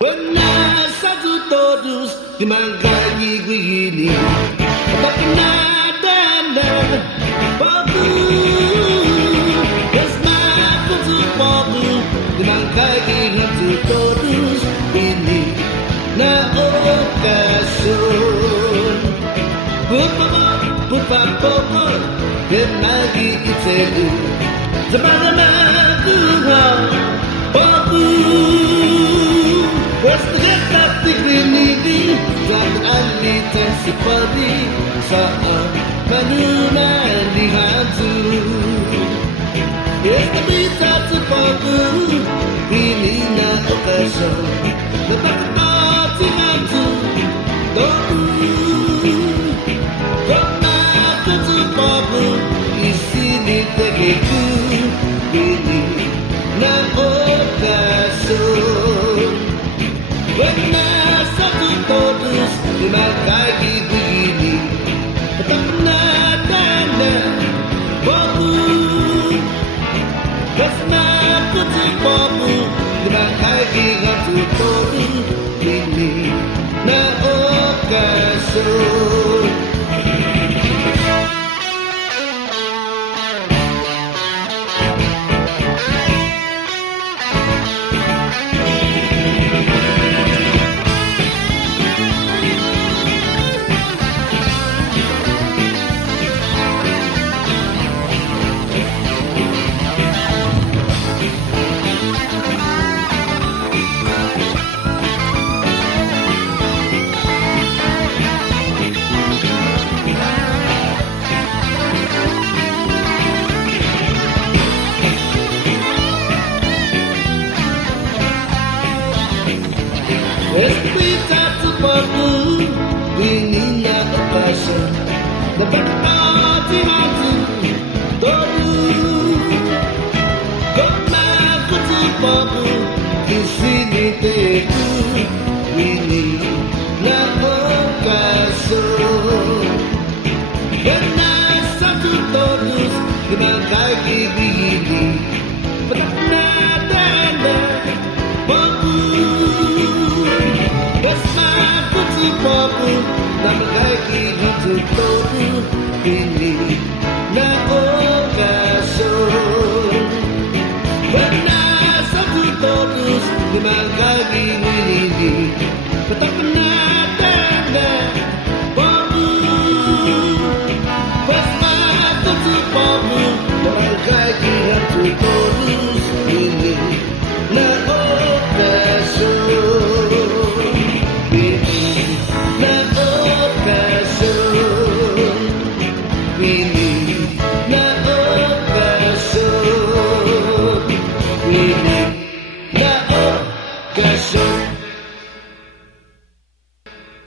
Wenasatu todos dimangai guini Takanadana Babu Yasmakutu Babu dimangai hantu todos ini Na okasun Pupa Denagi itelu Zamanana duha Babu Westgate tigrinidi dan alita sipadi saat manuna lihatu. Estabita sepaku ini na okasyon natakati hatu doku. Kona kutupaku isini tegeku ini na okasyon. Wenasatu todos dimakai begini Takanadana Babu Wesmakutu Babu dimakai hantu todos ini Na okasun Estabita sepaku ini na okasyon natakati hatu doku. Kona kutupaku isini teku ini na okasyon. Wenasatu todos dimakai begini Takanadana Babu Wesmakutu Babu dimakai hantu todos ini na okasyon. Wenasatu todos dimakai ini Takanadana